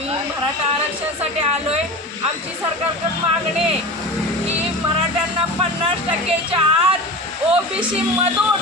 आम्ही मराठा आरक्षणासाठी आलो आहे आमची सरकारकडून मागणी आहे की मराठ्यांना पन्नास टक्केच्या आत ओबीसी मधून